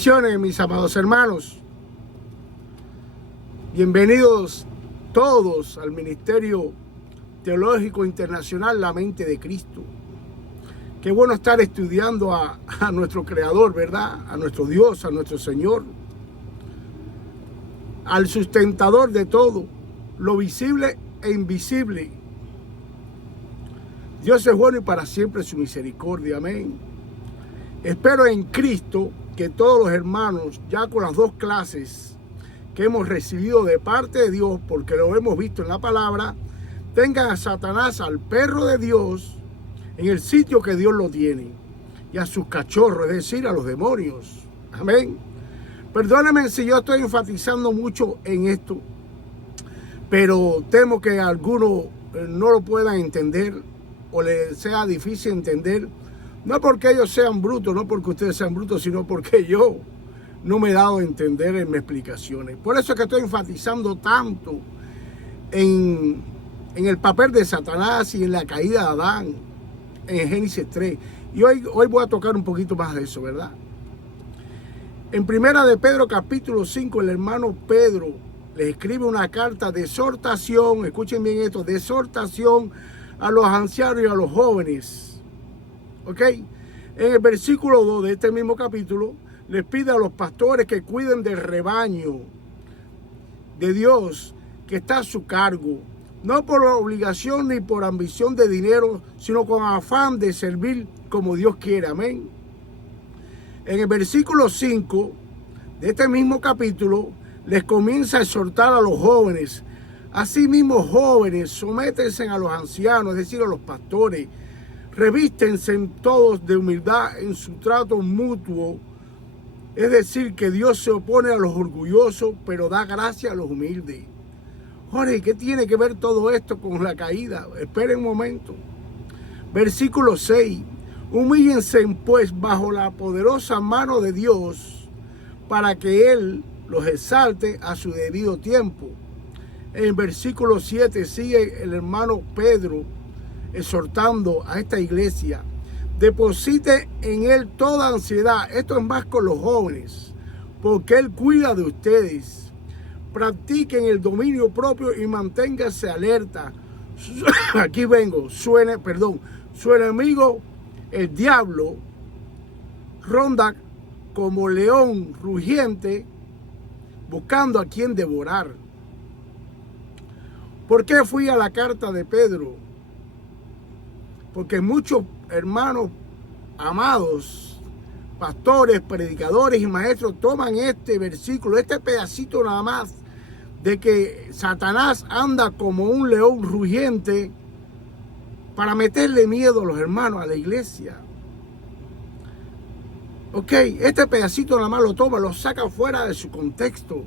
Bendiciones, mis amados hermanos. Bienvenidos todos al Ministerio Teológico Internacional La Mente de Cristo. Qué bueno estar estudiando a nuestro Creador, ¿verdad? A nuestro Dios, a nuestro Señor, al sustentador de todo, lo visible e invisible. Dios es bueno y para siempre su misericordia. Amén. Espero en Cristo que todos los hermanos, ya con las dos clases que hemos recibido de parte de Dios, porque lo hemos visto en la palabra, tengan a Satanás, al perro de Dios, en el sitio que Dios lo tiene, y a sus cachorros, es decir, a los demonios. Amén. Perdónenme si yo estoy enfatizando mucho en esto, pero temo que algunos no lo puedan entender o les sea difícil entender. No porque ellos sean brutos, no porque ustedes sean brutos, sino porque yo no me he dado a entender en mis explicaciones. Por eso es que estoy enfatizando tanto en el papel de Satanás y en la caída de Adán en Génesis 3. Y hoy voy a tocar un poquito más de eso, ¿verdad? En Primera de Pedro, capítulo 5, el hermano Pedro le escribe una carta de exhortación, escuchen bien esto, de exhortación a los ancianos y a los jóvenes. ¿Ok? En el versículo 2 de este mismo capítulo, les pide a los pastores que cuiden del rebaño de Dios que está a su cargo, no por obligación ni por ambición de dinero, sino con afán de servir como Dios quiere. Amén. En el versículo 5 de este mismo capítulo, les comienza a exhortar a los jóvenes. Asimismo, jóvenes, sométense a los ancianos, es decir, a los pastores. Revístense en todos de humildad en su trato mutuo. Es decir, que Dios se opone a los orgullosos, pero da gracia a los humildes. Jorge, ¿qué tiene que ver todo esto con la caída? Esperen un momento. Versículo 6. Humíllense pues bajo la poderosa mano de Dios, para que Él los exalte a su debido tiempo. En versículo 7 sigue el hermano Pedro exhortando a esta iglesia. Deposite en Él toda ansiedad. Esto es más con los jóvenes, porque Él cuida de ustedes. Practiquen el dominio propio y manténganse alerta. Aquí vengo. Su enemigo, el diablo, ronda como león rugiente, buscando a quien devorar. ¿Por qué fui a la carta de Pedro? Porque muchos hermanos amados, pastores, predicadores y maestros toman este versículo, este pedacito nada más, de que Satanás anda como un león rugiente para meterle miedo a los hermanos, a la iglesia. Ok, este pedacito nada más lo toma, lo saca fuera de su contexto.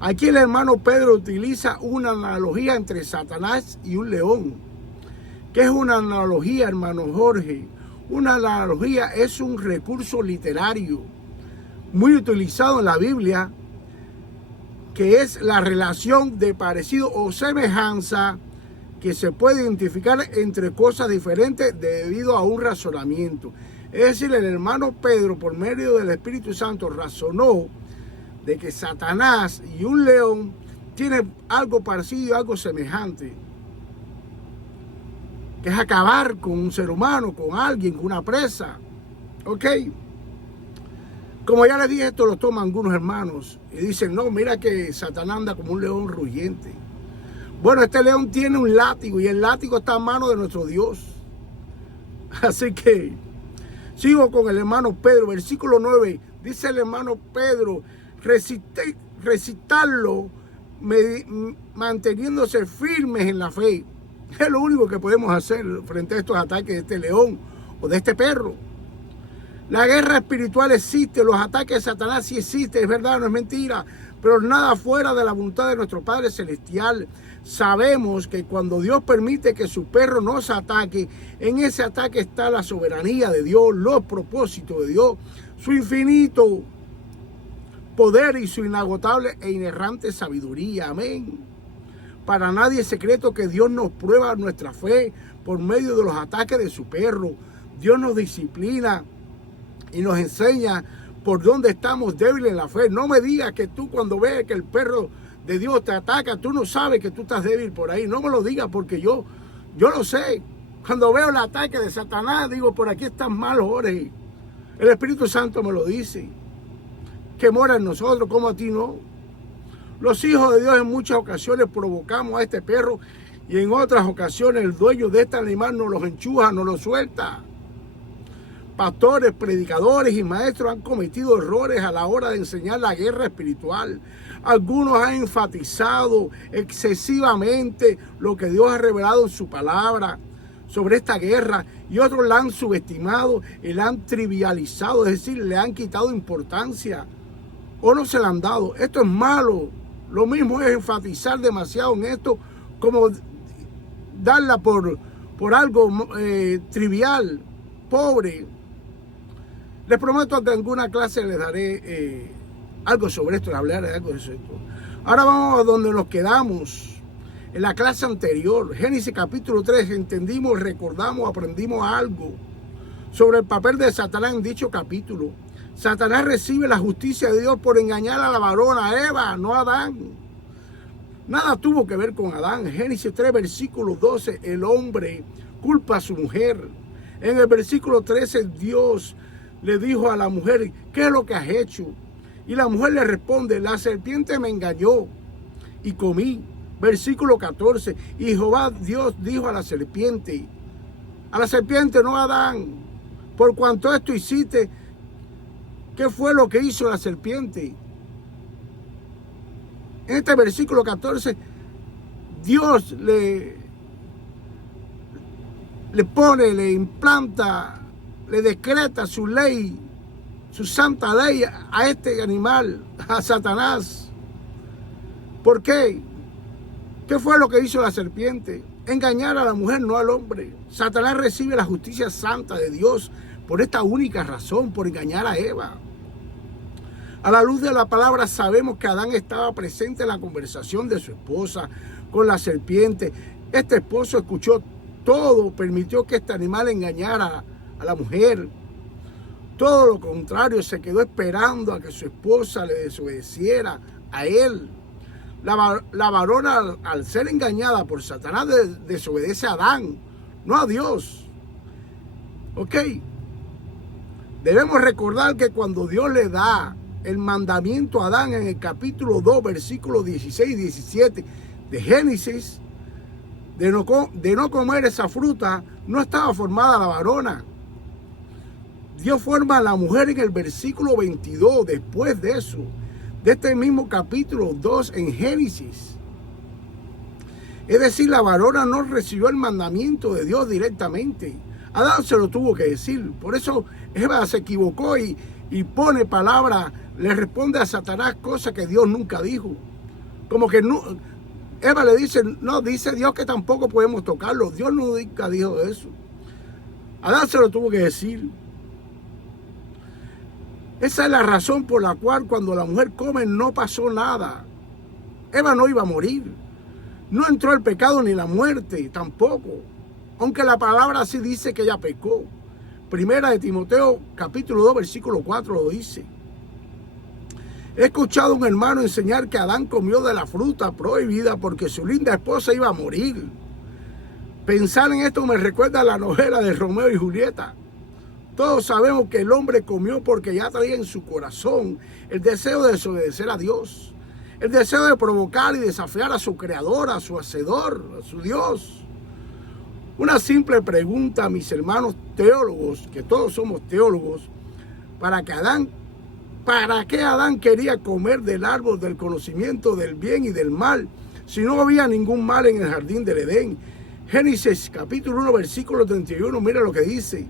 Aquí el hermano Pedro utiliza una analogía entre Satanás y un león. ¿Qué es una analogía, hermano Jorge? Una analogía es un recurso literario muy utilizado en la Biblia, que es la relación de parecido o semejanza que se puede identificar entre cosas diferentes debido a un razonamiento. Es decir, el hermano Pedro, por medio del Espíritu Santo, razonó de que Satanás y un león tienen algo parecido, algo semejante, que es acabar con un ser humano, con alguien, con una presa. ¿Ok? Como ya les dije, esto lo toman algunos hermanos y dicen, no, mira que Satanás anda como un león rugiente. Bueno, este león tiene un látigo y el látigo está a mano de nuestro Dios. Así que sigo con el hermano Pedro, versículo 9. Dice el hermano Pedro, recitarlo manteniéndose firmes en la fe. Es lo único que podemos hacer frente a estos ataques de este león o de este perro. La guerra espiritual existe, los ataques de Satanás sí existen, es verdad, no es mentira, pero nada fuera de la voluntad de nuestro Padre Celestial. Sabemos que cuando Dios permite que su perro nos ataque, en ese ataque está la soberanía de Dios, los propósitos de Dios, su infinito poder y su inagotable e inerrante sabiduría. Amén. Para nadie es secreto que Dios nos prueba nuestra fe por medio de los ataques de su perro. Dios nos disciplina y nos enseña por dónde estamos débiles en la fe. No me digas que tú cuando ves que el perro de Dios te ataca, tú no sabes que tú estás débil por ahí. No me lo digas porque yo lo sé. Cuando veo el ataque de Satanás, digo, por aquí están mal, ore. El Espíritu Santo me lo dice, que mora en nosotros, como a ti no. Los hijos de Dios en muchas ocasiones provocamos a este perro y en otras ocasiones el dueño de este animal nos los enchuja, nos los suelta. Pastores, predicadores y maestros han cometido errores a la hora de enseñar la guerra espiritual. Algunos han enfatizado excesivamente lo que Dios ha revelado en su palabra sobre esta guerra y otros la han subestimado y la han trivializado, es decir, le han quitado importancia o no se la han dado. Esto es malo. Lo mismo es enfatizar demasiado en esto como darla por algo trivial, pobre. Les prometo que en alguna clase les daré algo sobre esto, les hablaré algo de esto. Ahora vamos a donde nos quedamos. En la clase anterior, Génesis capítulo 3, entendimos, recordamos, aprendimos algo sobre el papel de Satanás en dicho capítulo. Satanás recibe la justicia de Dios por engañar a la varona Eva, no a Adán. Nada tuvo que ver con Adán. Génesis 3, versículo 12, el hombre culpa a su mujer. En el versículo 13, Dios le dijo a la mujer, ¿qué es lo que has hecho? Y la mujer le responde, la serpiente me engañó y comí. Versículo 14, y Jehová Dios dijo a la serpiente, no a Adán, por cuanto esto hiciste, ¿qué fue lo que hizo la serpiente? En este versículo 14, Dios le pone, le implanta, le decreta su ley, su santa ley a este animal, a Satanás. ¿Por qué? ¿Qué fue lo que hizo la serpiente? Engañar a la mujer, no al hombre. Satanás recibe la justicia santa de Dios por esta única razón, por engañar a Eva. A la luz de la palabra sabemos que Adán estaba presente en la conversación de su esposa con la serpiente. Este esposo escuchó todo, permitió que este animal engañara a la mujer. Todo lo contrario, se quedó esperando a que su esposa le desobedeciera a él. La varona, al ser engañada por Satanás, desobedece a Adán, no a Dios. ¿Ok? Debemos recordar que cuando Dios le da el mandamiento a Adán en el capítulo 2, versículos 16 y 17 de Génesis, de no comer esa fruta, no estaba formada la varona. Dios forma a la mujer en el versículo 22, después de eso, de este mismo capítulo 2 en Génesis. Es decir, la varona no recibió el mandamiento de Dios directamente. Adán se lo tuvo que decir. Por eso Eva se equivocó y pone palabra, le responde a Satanás cosas que Dios nunca dijo. Como que no, Eva le dice, no, dice Dios que tampoco podemos tocarlo. Dios nunca dijo eso. Adán se lo tuvo que decir. Esa es la razón por la cual cuando la mujer come no pasó nada. Eva no iba a morir. No entró el pecado ni la muerte tampoco. Aunque la palabra sí dice que ella pecó. Primera de Timoteo capítulo 2 versículo 4 lo dice. He escuchado a un hermano enseñar que Adán comió de la fruta prohibida porque su linda esposa iba a morir. Pensar en esto me recuerda a la novela de Romeo y Julieta. Todos sabemos que el hombre comió porque ya traía en su corazón el deseo de desobedecer a Dios. El deseo de provocar y desafiar a su creador, a su hacedor, a su Dios. Una simple pregunta, mis hermanos teólogos, que todos somos teólogos, ¿para qué Adán quería comer del árbol del conocimiento del bien y del mal si no había ningún mal en el jardín del Edén? Génesis capítulo 1 versículo 31, mira lo que dice.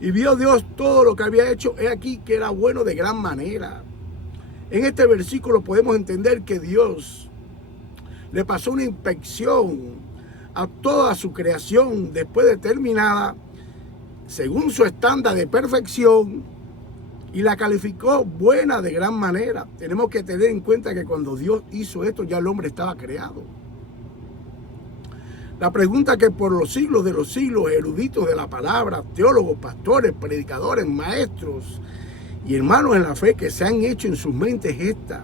Y vio Dios todo lo que había hecho, he aquí que era bueno de gran manera. En este versículo podemos entender que Dios le pasó una inspección a toda su creación después de terminada, según su estándar de perfección, y la calificó buena de gran manera. Tenemos que tener en cuenta que cuando Dios hizo esto, ya el hombre estaba creado. La pregunta que por los siglos de los siglos, eruditos de la palabra, teólogos, pastores, predicadores, maestros Y hermanos, en la fe que se han hecho en sus mentes esta.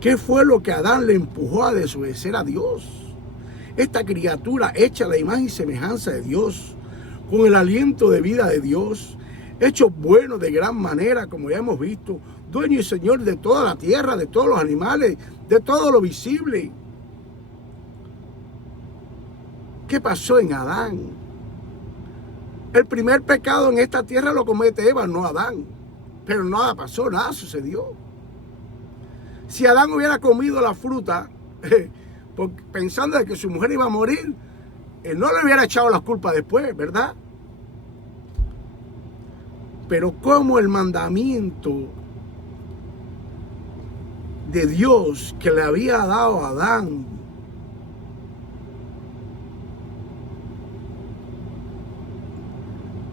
¿Qué fue lo que Adán le empujó a desobedecer a Dios? Esta criatura hecha a la imagen y semejanza de Dios, con el aliento de vida de Dios, hecho bueno de gran manera, como ya hemos visto, dueño y señor de toda la tierra, de todos los animales, de todo lo visible. ¿Qué pasó en Adán? El primer pecado en esta tierra lo comete Eva, no Adán. Pero nada pasó, nada sucedió. Si Adán hubiera comido la fruta, pensando de que su mujer iba a morir, él no le hubiera echado las culpas después, ¿verdad? Pero como el mandamiento de Dios que le había dado a Adán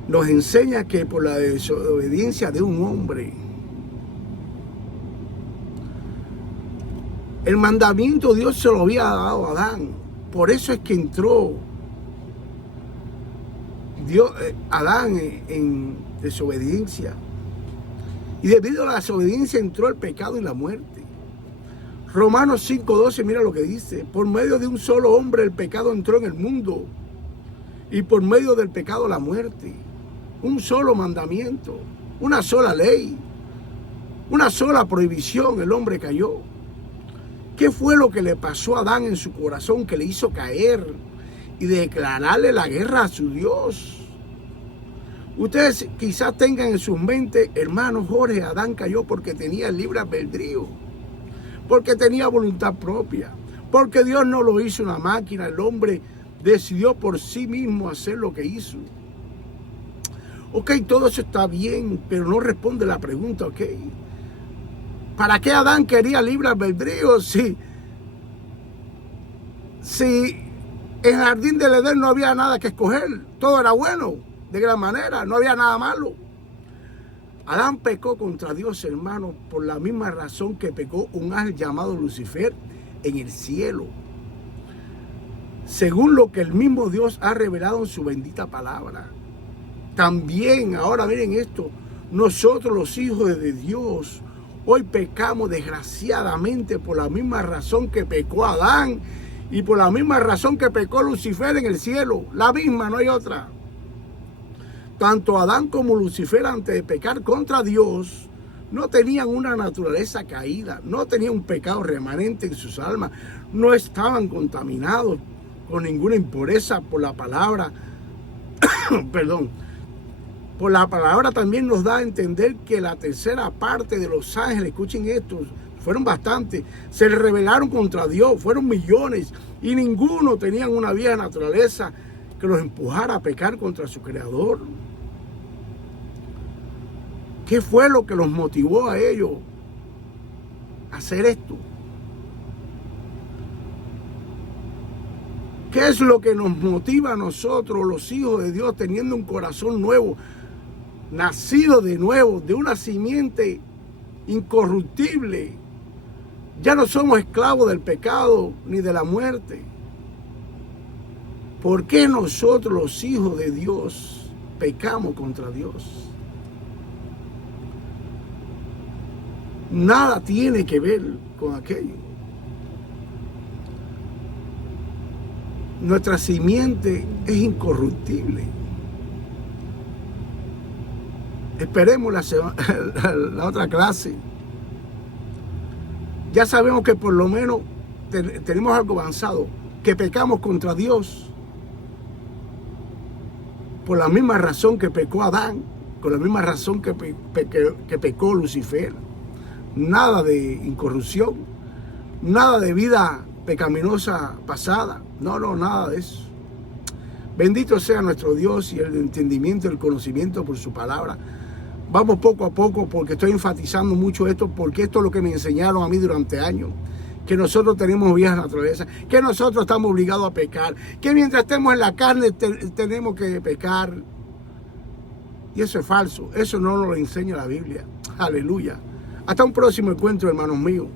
nos enseña que por la desobediencia de un hombre, el mandamiento Dios se lo había dado a Adán. Por eso es que entró Adán en desobediencia. Y debido a la desobediencia entró el pecado y la muerte. Romanos 5:12, mira lo que dice. Por medio de un solo hombre el pecado entró en el mundo. Y por medio del pecado la muerte. Un solo mandamiento, una sola ley, una sola prohibición, el hombre cayó. ¿Qué fue lo que le pasó a Adán en su corazón que le hizo caer y declararle la guerra a su Dios? Ustedes quizás tengan en sus mentes, hermano Jorge, Adán cayó porque tenía el libre albedrío, porque tenía voluntad propia, porque Dios no lo hizo una máquina, el hombre decidió por sí mismo hacer lo que hizo. Ok, todo eso está bien, pero no responde la pregunta, ok. ¿Para qué Adán quería libre albedrío si en el jardín del Edén no había nada que escoger? Todo era bueno, de gran manera, no había nada malo. Adán pecó contra Dios, hermano, por la misma razón que pecó un ángel llamado Lucifer en el cielo. Según lo que el mismo Dios ha revelado en su bendita palabra. También, ahora miren esto, nosotros los hijos de Dios, hoy pecamos desgraciadamente por la misma razón que pecó Adán y por la misma razón que pecó Lucifer en el cielo. La misma, no hay otra. Tanto Adán como Lucifer, antes de pecar contra Dios, no tenían una naturaleza caída, no tenían un pecado remanente en sus almas, no estaban contaminados con ninguna impureza por la palabra. Perdón. Por la palabra también nos da a entender que la tercera parte de los ángeles, escuchen esto, fueron bastantes, se rebelaron contra Dios, fueron millones, y ninguno tenían una vieja naturaleza que los empujara a pecar contra su Creador. ¿Qué fue lo que los motivó a ellos a hacer esto? ¿Qué es lo que nos motiva a nosotros, los hijos de Dios, teniendo un corazón nuevo, nacido de nuevo, de una simiente incorruptible? Ya no somos esclavos del pecado ni de la muerte. ¿Por qué nosotros, los hijos de Dios, pecamos contra Dios? Nada tiene que ver con aquello. Nuestra simiente es incorruptible. Esperemos la otra clase. Ya sabemos que por lo menos tenemos algo avanzado, que pecamos contra Dios por la misma razón que pecó Adán, con la misma razón que pecó Lucifer. Nada de incorrupción, nada de vida pecaminosa pasada. No, nada de eso. Bendito sea nuestro Dios y el entendimiento y el conocimiento por su palabra. Vamos poco a poco, porque estoy enfatizando mucho esto, porque esto es lo que me enseñaron a mí durante años. Que nosotros tenemos viejas naturalezas, que nosotros estamos obligados a pecar, que mientras estemos en la carne tenemos que pecar. Y eso es falso, eso no nos lo enseña la Biblia. Aleluya. Hasta un próximo encuentro, hermanos míos.